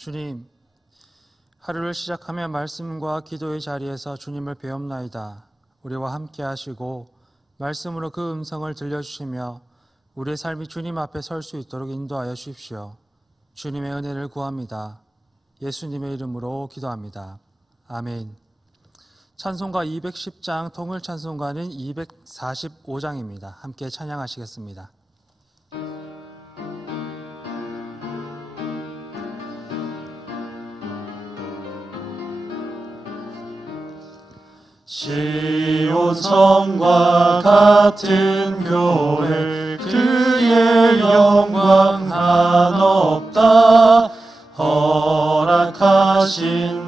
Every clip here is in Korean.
주님, 하루를 시작하며 말씀과 기도의 자리에서 주님을 배웁나이다. 우리와 함께 하시고 말씀으로 그 음성을 들려주시며 우리의 삶이 주님 앞에 설 수 있도록 인도하여 주십시오. 주님의 은혜를 구합니다. 예수님의 이름으로 기도합니다. 아멘. 찬송가 210장 통일 찬송가는 245장입니다. 함께 찬양하시겠습니다. 시온성과 같은 교회 그의 영광 한없다. 허락하신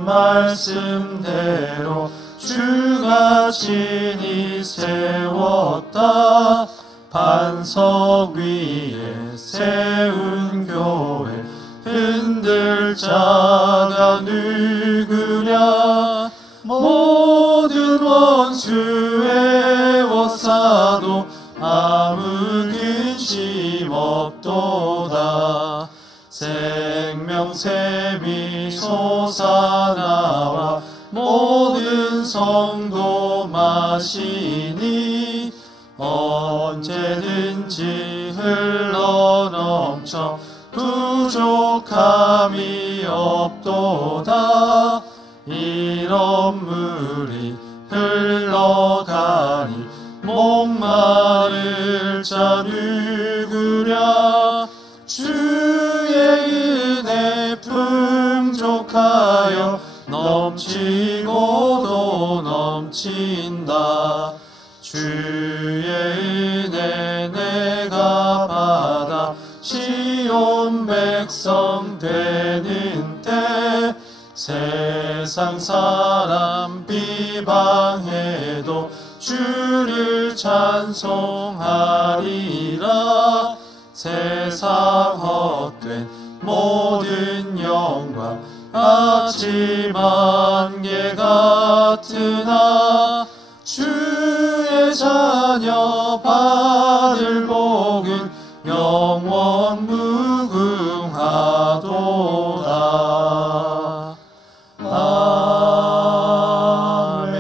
말씀대로 주가 친히 세웠다. 반석 위에 세운 교회 흔들 자가 누구랴. 모든 원수 애워싸도 아무 근심 없도다. 생명샘이 솟아나와 모든 성도 마시니 언제든지 흘러넘쳐 부족함이 없도다. 이런 물이 흘러가니 목마를 자 누구랴. 주의 은혜 풍족하여 넘치고도 넘친다. 주의 은혜 내가 받아 시온 백성 되는 때 세상 사람 비방해도 주를 찬송하리라. 세상 헛된 모든 영광 아침 안개 같으나 주의 자녀 받을 복은 영원 무궁하도다. 아멘.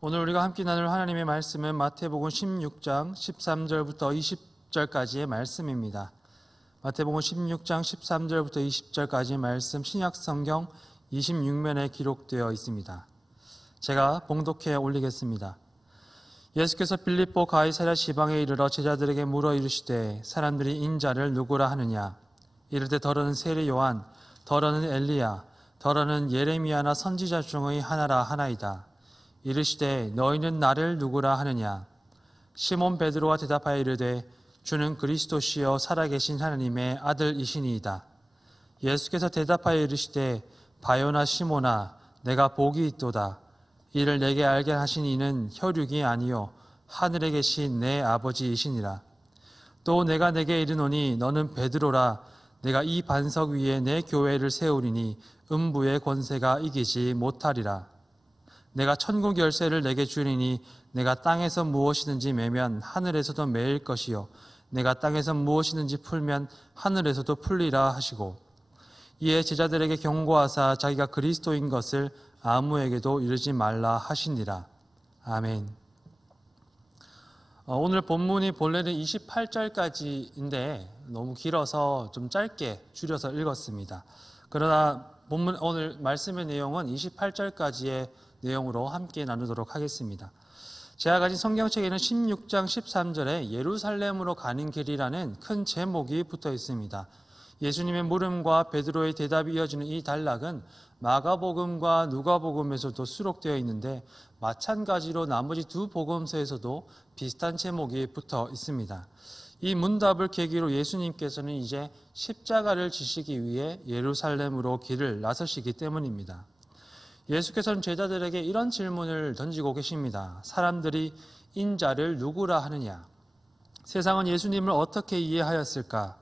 오늘 우리가 함께 나눌 하나님의 말씀은 마태복음 16장 13절부터 20절까지의 말씀입니다. 마태복음 16장 13절부터 20절까지의 말씀 신약성경 26면에 기록되어 있습니다. 제가 봉독해 올리겠습니다. 예수께서 빌립보 가이사랴 지방에 이르러 제자들에게 물어 이르시되 사람들이 인자를 누구라 하느냐. 이르되 더러는 세례 요한, 더러는 엘리야, 더러는 예레미야나 선지자 중의 하나라 하나이다. 이르시되 너희는 나를 누구라 하느냐. 시몬 베드로가 대답하여 이르되 주는 그리스도시요 살아계신 하나님의 아들이시니이다. 예수께서 대답하여 이르시되 바요나 시몬아 내가 복이 있도다. 이를 내게 알게 하신 이는 혈육이 아니요 하늘에 계신 내 아버지이시니라. 또 내가 내게 이르노니 너는 베드로라. 내가 이 반석 위에 내 교회를 세우리니 음부의 권세가 이기지 못하리라. 내가 천국 열쇠를 내게 주리니 내가 땅에서 무엇이든지 매면 하늘에서도 매일 것이요 내가 땅에서 무엇이든지 풀면 하늘에서도 풀리라 하시고 이에 제자들에게 경고하사 자기가 그리스도인 것을 아무에게도 이르지 말라 하시니라. 아멘. 오늘 본문이 본래는 28절까지인데 너무 길어서 좀 짧게 줄여서 읽었습니다. 그러나 본문 오늘 말씀의 내용은 28절까지의 내용으로 함께 나누도록 하겠습니다. 제가 가진 성경책에는 16장 13절에 예루살렘으로 가는 길이라는 큰 제목이 붙어 있습니다. 예수님의 물음과 베드로의 대답이 이어지는 이 단락은 마가복음과 누가복음에서도 수록되어 있는데 마찬가지로 나머지 두 복음서에서도 비슷한 제목이 붙어 있습니다. 이 문답을 계기로 예수님께서는 이제 십자가를 지시기 위해 예루살렘으로 길을 나서시기 때문입니다. 예수께서는 제자들에게 이런 질문을 던지고 계십니다. 사람들이 인자를 누구라 하느냐? 세상은 예수님을 어떻게 이해하였을까?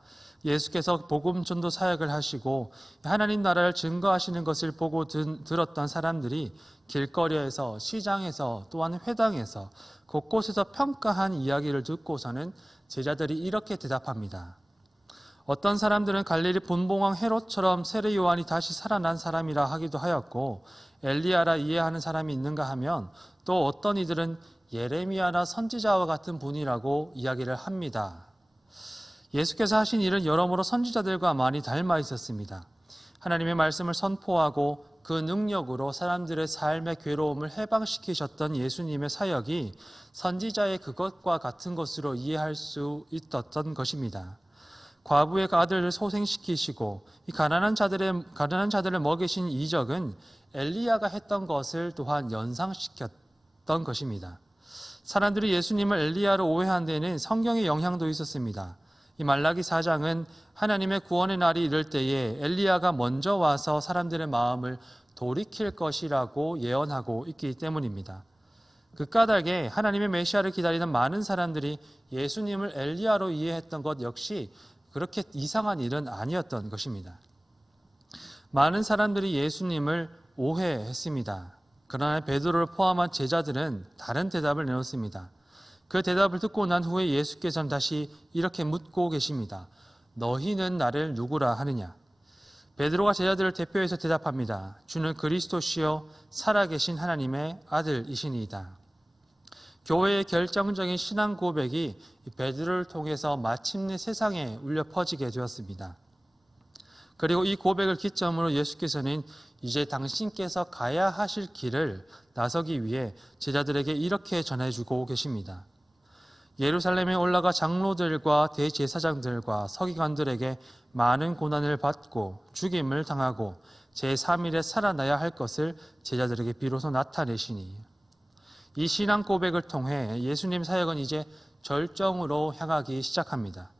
예수께서 복음 전도 사역을 하시고 하나님 나라를 증거하시는 것을 보고 들었던 사람들이 길거리에서, 시장에서, 또한 회당에서 곳곳에서 평가한 이야기를 듣고서는 제자들이 이렇게 대답합니다. 어떤 사람들은 갈릴리 분봉왕 헤롯처럼 세례 요한이 다시 살아난 사람이라 하기도 하였고 엘리야라 이해하는 사람이 있는가 하면 또 어떤 이들은 예레미야나 선지자와 같은 분이라고 이야기를 합니다. 예수께서 하신 일은 여러모로 선지자들과 많이 닮아 있었습니다. 하나님의 말씀을 선포하고 그 능력으로 사람들의 삶의 괴로움을 해방시키셨던 예수님의 사역이 선지자의 그것과 같은 것으로 이해할 수 있었던 것입니다. 과부의 아들을 소생시키시고 이 가난한 자들을 먹이신 이적은 엘리야가 했던 것을 또한 연상시켰던 것입니다. 사람들이 예수님을 엘리야로 오해한 데는 성경의 영향도 있었습니다. 이 말라기 4장은 하나님의 구원의 날이 이를 때에 엘리야가 먼저 와서 사람들의 마음을 돌이킬 것이라고 예언하고 있기 때문입니다. 그 까닭에 하나님의 메시아를 기다리는 많은 사람들이 예수님을 엘리야로 이해했던 것 역시 그렇게 이상한 일은 아니었던 것입니다. 많은 사람들이 예수님을 오해했습니다. 그러나 베드로를 포함한 제자들은 다른 대답을 내놓습니다. 그 대답을 듣고 난 후에 예수께서는 다시 이렇게 묻고 계십니다. 너희는 나를 누구라 하느냐? 베드로가 제자들을 대표해서 대답합니다. 주는 그리스도시요 살아계신 하나님의 아들이시니이다. 교회의 결정적인 신앙 고백이 베드로를 통해서 마침내 세상에 울려 퍼지게 되었습니다. 그리고 이 고백을 기점으로 예수께서는 이제 당신께서 가야 하실 길을 나서기 위해 제자들에게 이렇게 전해주고 계십니다. 예루살렘에 올라가 장로들과 대제사장들과 서기관들에게 많은 고난을 받고 죽임을 당하고 제3일에 살아나야 할 것을 제자들에게 비로소 나타내시니 이 신앙 고백을 통해 예수님 사역은 이제 절정으로 향하기 시작합니다.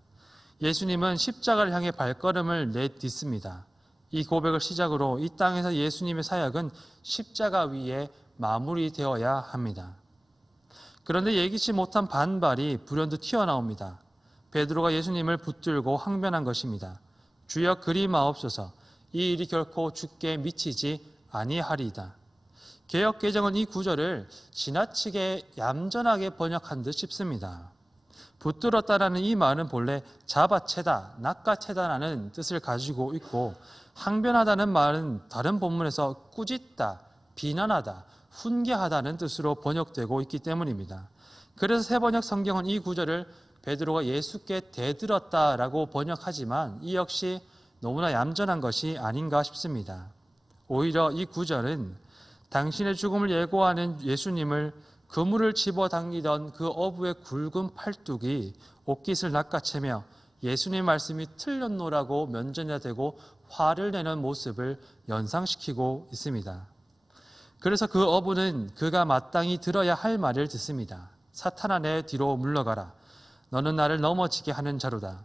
예수님은 십자가를 향해 발걸음을 내딛습니다. 이 고백을 시작으로 이 땅에서 예수님의 사역은 십자가 위에 마무리되어야 합니다. 그런데 예기치 못한 반발이 불현듯 튀어나옵니다. 베드로가 예수님을 붙들고 항변한 것입니다. 주여 그리마옵소서, 이 일이 결코 주께 미치지 아니하리이다. 개역개정은 이 구절을 지나치게 얌전하게 번역한 듯 싶습니다. 붙들었다라는 이 말은 본래 잡아채다, 낚아채다라는 뜻을 가지고 있고 항변하다는 말은 다른 본문에서 꾸짖다, 비난하다, 훈계하다는 뜻으로 번역되고 있기 때문입니다. 그래서 새번역 성경은 이 구절을 베드로가 예수께 대들었다라고 번역하지만 이 역시 너무나 얌전한 것이 아닌가 싶습니다. 오히려 이 구절은 당신의 죽음을 예고하는 예수님을 그물을 집어당기던 그 어부의 굵은 팔뚝이 옷깃을 낚아채며 예수님의 말씀이 틀렸노라고 면전에 대고 화를 내는 모습을 연상시키고 있습니다. 그래서 그 어부는 그가 마땅히 들어야 할 말을 듣습니다. 사탄아 내 뒤로 물러가라. 너는 나를 넘어지게 하는 자로다.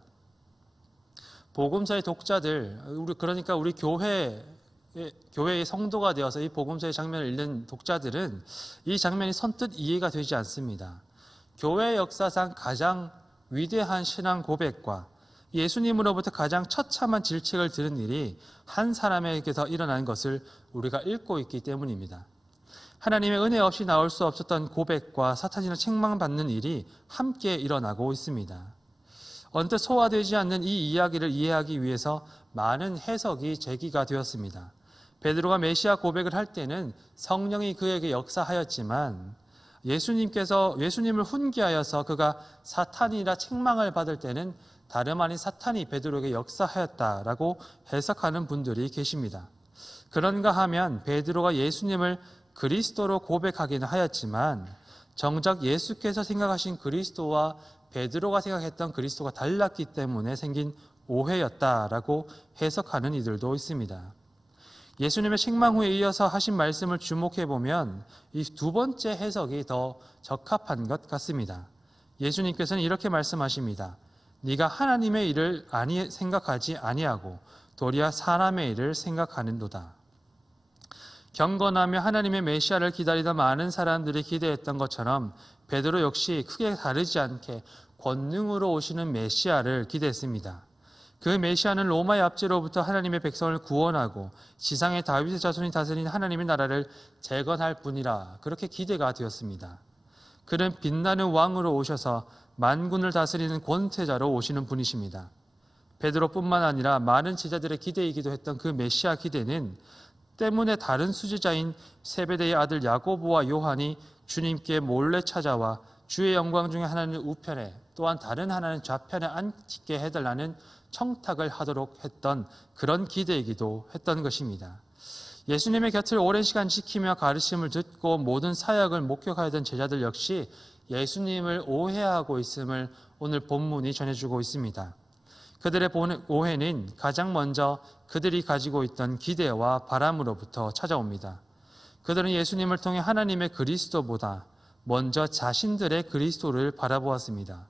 복음서의 독자들, 그러니까 우리 교회의 성도가 되어서 이 복음서의 장면을 읽는 독자들은 이 장면이 선뜻 이해가 되지 않습니다. 교회 역사상 가장 위대한 신앙 고백과 예수님으로부터 가장 처참한 질책을 들은 일이 한 사람에게서 일어난 것을 우리가 읽고 있기 때문입니다. 하나님의 은혜 없이 나올 수 없었던 고백과 사탄이나 책망받는 일이 함께 일어나고 있습니다. 언뜻 소화되지 않는 이 이야기를 이해하기 위해서 많은 해석이 제기가 되었습니다. 베드로가 메시아 고백을 할 때는 성령이 그에게 역사하였지만 예수님을 훈계하여서 그가 사탄이라 책망을 받을 때는 다름 아닌 사탄이 베드로에게 역사하였다라고 해석하는 분들이 계십니다. 그런가 하면 베드로가 예수님을 그리스도로 고백하기는 하였지만 정작 예수께서 생각하신 그리스도와 베드로가 생각했던 그리스도가 달랐기 때문에 생긴 오해였다라고 해석하는 이들도 있습니다. 예수님의 책망 후에 이어서 하신 말씀을 주목해 보면 이 두 번째 해석이 더 적합한 것 같습니다. 예수님께서는 이렇게 말씀하십니다. 네가 하나님의 일을 생각하지 아니하고 도리어 사람의 일을 생각하는도다. 경건하며 하나님의 메시아를 기다리던 많은 사람들이 기대했던 것처럼 베드로 역시 크게 다르지 않게 권능으로 오시는 메시아를 기대했습니다. 그 메시아는 로마의 압제로부터 하나님의 백성을 구원하고 지상의 다윗의 자손이 다스리는 하나님의 나라를 재건할 분이라 그렇게 기대가 되었습니다. 그는 빛나는 왕으로 오셔서 만군을 다스리는 권세자로 오시는 분이십니다. 베드로뿐만 아니라 많은 제자들의 기대이기도 했던 그 메시아 기대는 때문에 다른 수제자인 세베대의 아들 야고보와 요한이 주님께 몰래 찾아와 주의 영광 중에 하나는 우편에 또한 다른 하나는 좌편에 앉게 해달라는 청탁을 하도록 했던 그런 기대이기도 했던 것입니다. 예수님의 곁을 오랜 시간 지키며 가르침을 듣고 모든 사역을 목격하던 제자들 역시 예수님을 오해하고 있음을 오늘 본문이 전해주고 있습니다. 그들의 오해는 가장 먼저 그들이 가지고 있던 기대와 바람으로부터 찾아옵니다. 그들은 예수님을 통해 하나님의 그리스도보다 먼저 자신들의 그리스도를 바라보았습니다.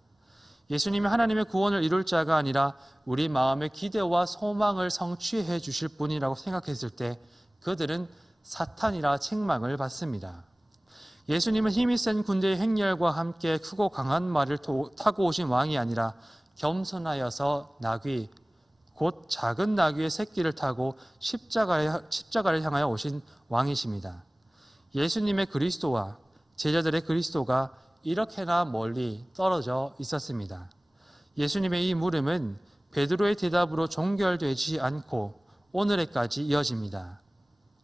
예수님이 하나님의 구원을 이룰 자가 아니라 우리 마음의 기대와 소망을 성취해 주실 분이라고 생각했을 때 그들은 사탄이라 책망을 받습니다. 예수님은 힘이 센 군대의 행렬과 함께 크고 강한 말을 타고 오신 왕이 아니라 겸손하여서 나귀, 곧 작은 나귀의 새끼를 타고 십자가를 향하여 오신 왕이십니다. 예수님의 그리스도와 제자들의 그리스도가 이렇게나 멀리 떨어져 있었습니다. 예수님의 이 물음은 베드로의 대답으로 종결되지 않고 오늘에까지 이어집니다.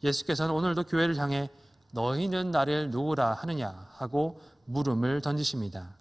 예수께서는 오늘도 교회를 향해 너희는 나를 누구라 하느냐 하고 물음을 던지십니다.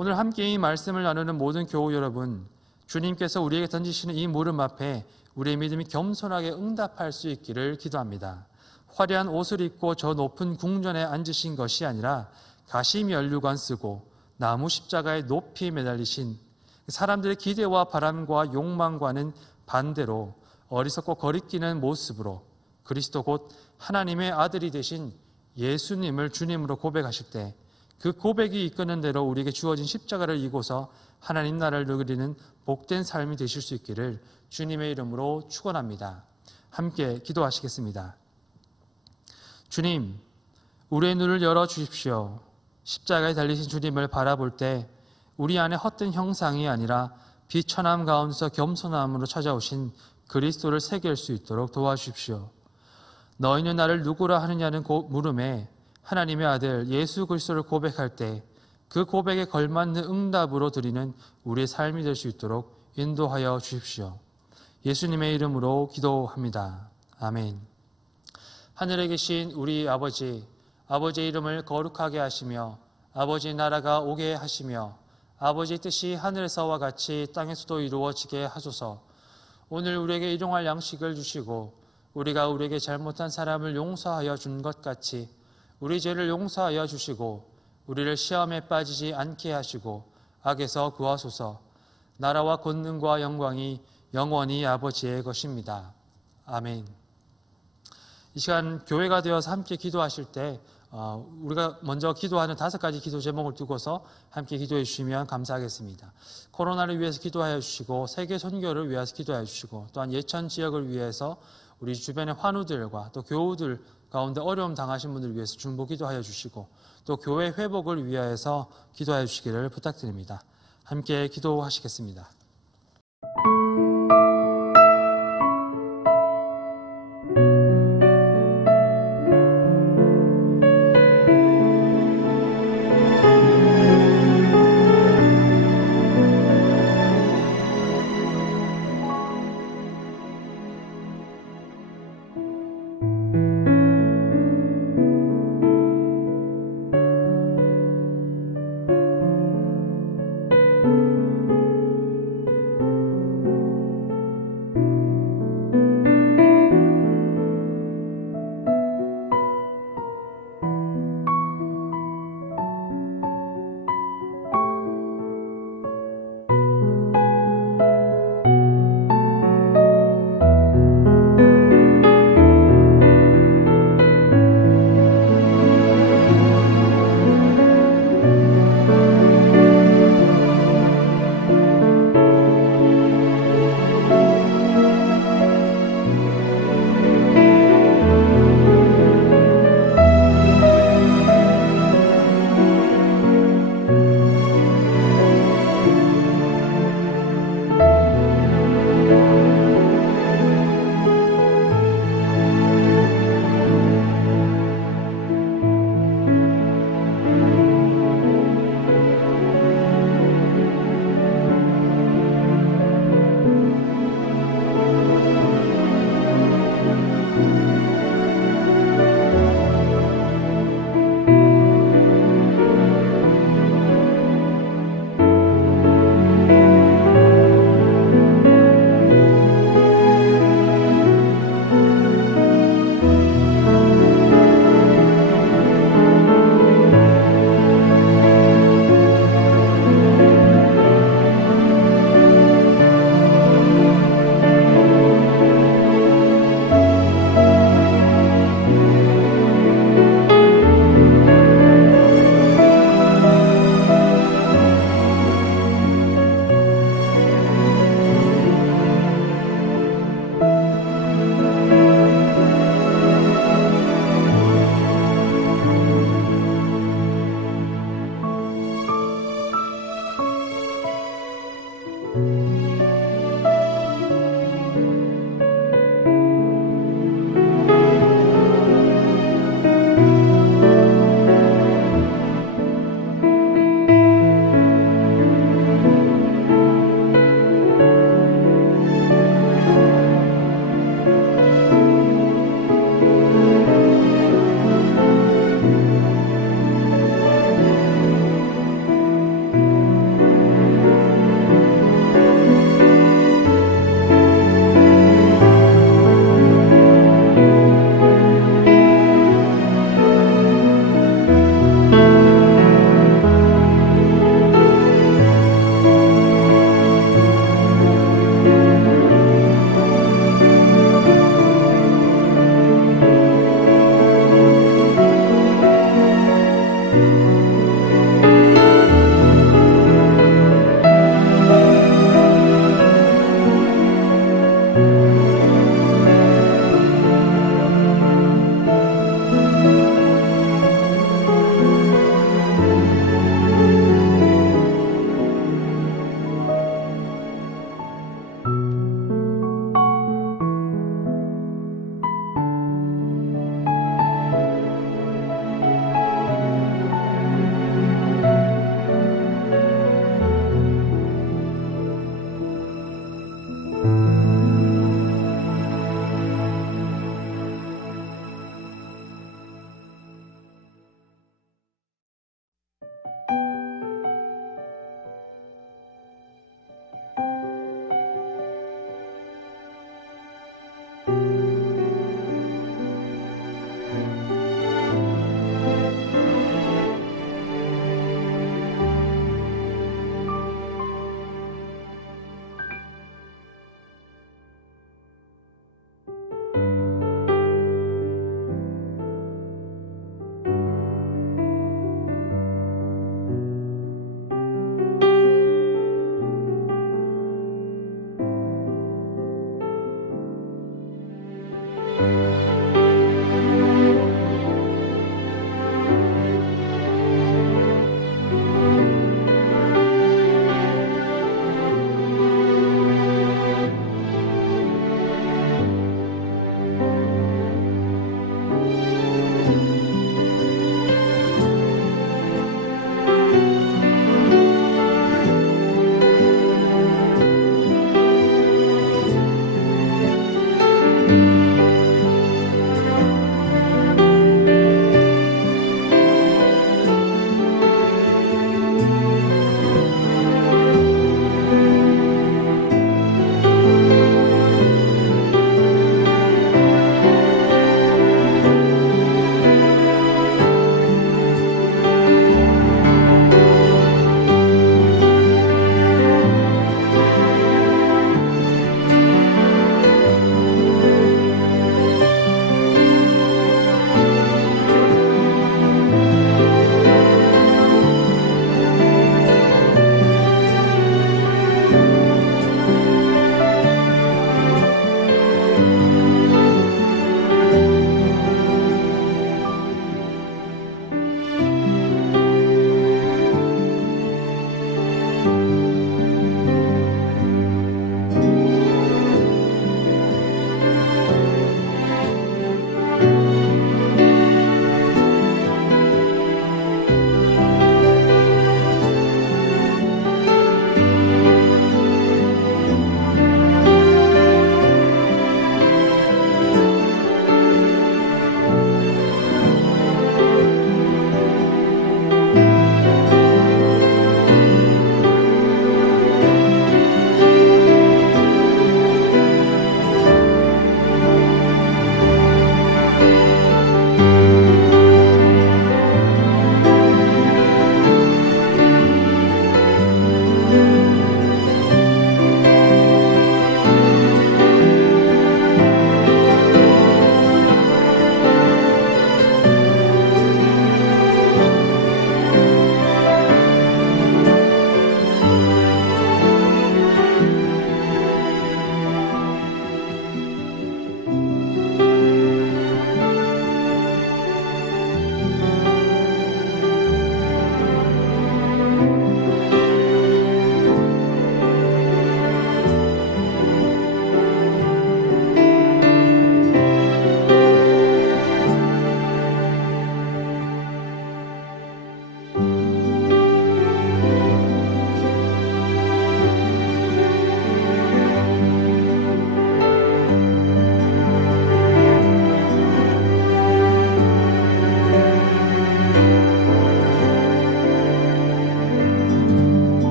오늘 함께 이 말씀을 나누는 모든 교우 여러분, 주님께서 우리에게 던지시는 이 물음 앞에 우리의 믿음이 겸손하게 응답할 수 있기를 기도합니다. 화려한 옷을 입고 저 높은 궁전에 앉으신 것이 아니라 가시면류관 쓰고 나무 십자가에 높이 매달리신 사람들의 기대와 바람과 욕망과는 반대로 어리석고 거리끼는 모습으로 그리스도 곧 하나님의 아들이 되신 예수님을 주님으로 고백하실 때 그 고백이 이끄는 대로 우리에게 주어진 십자가를 이고서 하나님 나라를 누리는 복된 삶이 되실 수 있기를 주님의 이름으로 축원합니다. 함께 기도하시겠습니다. 주님, 우리의 눈을 열어 주십시오. 십자가에 달리신 주님을 바라볼 때 우리 안에 헛된 형상이 아니라 비천함 가운데서 겸손함으로 찾아오신 그리스도를 새길 수 있도록 도와주십시오. 너희는 나를 누구라 하느냐는 물음에 하나님의 아들 예수 그리스도를 고백할 때 그 고백에 걸맞는 응답으로 드리는 우리의 삶이 될 수 있도록 인도하여 주십시오. 예수님의 이름으로 기도합니다. 아멘. 하늘에 계신 우리 아버지, 아버지의 이름을 거룩하게 하시며 아버지의 나라가 오게 하시며 아버지의 뜻이 하늘에서와 같이 땅에서도 이루어지게 하소서. 오늘 우리에게 일용할 양식을 주시고 우리가 우리에게 잘못한 사람을 용서하여 준 것 같이 우리 죄를 용서하여 주시고 우리를 시험에 빠지지 않게 하시고 악에서 구하소서. 나라와 권능과 영광이 영원히 아버지의 것입니다. 아멘. 이 시간 교회가 되어서 함께 기도하실 때 우리가 먼저 기도하는 5가지 기도 제목을 두고서 함께 기도해 주시면 감사하겠습니다. 코로나를 위해서 기도하여 주시고 세계 선교를 위해서 기도하여 주시고 또한 예천 지역을 위해서 우리 주변의 환우들과 또 교우들 가운데 어려움 당하신 분들을 위해서 중보 기도하여 주시고 또 교회 회복을 위하여서 기도하여 주시기를 부탁드립니다. 함께 기도하시겠습니다.